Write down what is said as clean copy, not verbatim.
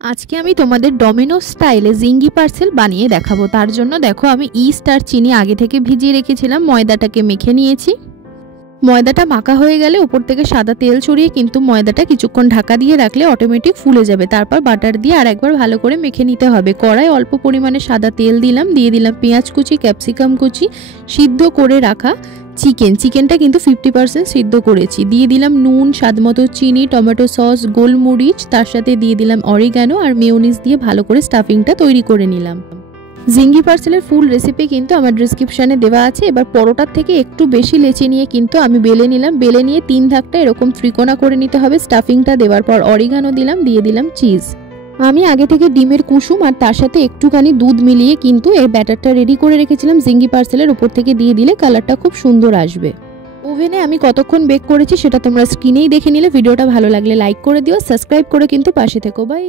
আজকে আমি তোমাদের ডমিনোস স্টাইলে জিঙ্গি পার্সেল বানিয়ে দেখাবো। তার জন্য দেখো আমি ইস্ট আর চিনি আগে থেকে ভিজিয়ে রেখেছিলাম। ময়দাটাকে মেখে নিয়েছি। ময়দাটা মাখা হয়ে গেলে উপর থেকে সাদা তেল ছড়িয়ে কিন্তু ময়দাটা কিছুক্ষণ ঢাকা দিয়ে রাখলে অটোমেটিক ফুলে যাবে। তারপর বাটার দিয়ে আর একবার ভালো করে মেখে নিতে হবে। কড়াই অল্প পরিমাণে সাদা তেল দিলাম, দিয়ে দিলাম পেঁয়াজ কুচি, ক্যাপসিকাম কুচি, সিদ্ধ করে রাখা চিকেনটা কিন্তু 50% সিদ্ধ করেছি, দিয়ে দিলাম নুন, স্বাদমতো চিনি, টমেটো সস, গোলমরিচ, তার সাথে দিয়ে দিলাম অরিগানো আর মেয়োনিজ দিয়ে ভালো করে স্টাফিংটা তৈরি করে নিলাম। জিঙ্গি পার্সেলের ফুল রেসিপি কিন্তু আমার ডেসক্রিপশনে দেওয়া আছে। এবার পরোটার থেকে একটু বেশি লেচি নিয়ে কিন্তু আমি বেলে নিলাম। বেলে নিয়ে 3 ধাপটা এরকম ত্রিকোণা করে নিতে হবে। স্টাফিংটা দেওয়ার পর অরিগানো দিলাম, দিয়ে দিলাম চিজ। আমি আগে থেকে ডিমের কুসুম আর তার সাথে একটুখানি দুধ মিলিয়ে কিন্তু এর ব্যাটারটা রেডি করে রেখেছিলাম। জিঙ্গি পার্সেলের উপর থেকে দিয়ে দিলে কালারটা খুব সুন্দর আসবে। ওভেনে আমি কতক্ষণ বেক করেছি সেটা তোমরা স্ক্রিনেই দেখে নিলে। ভিডিওটা ভালো লাগলে লাইক করে দিও, সাবস্ক্রাইব করে কিন্তু পাশে থেকো। বাই।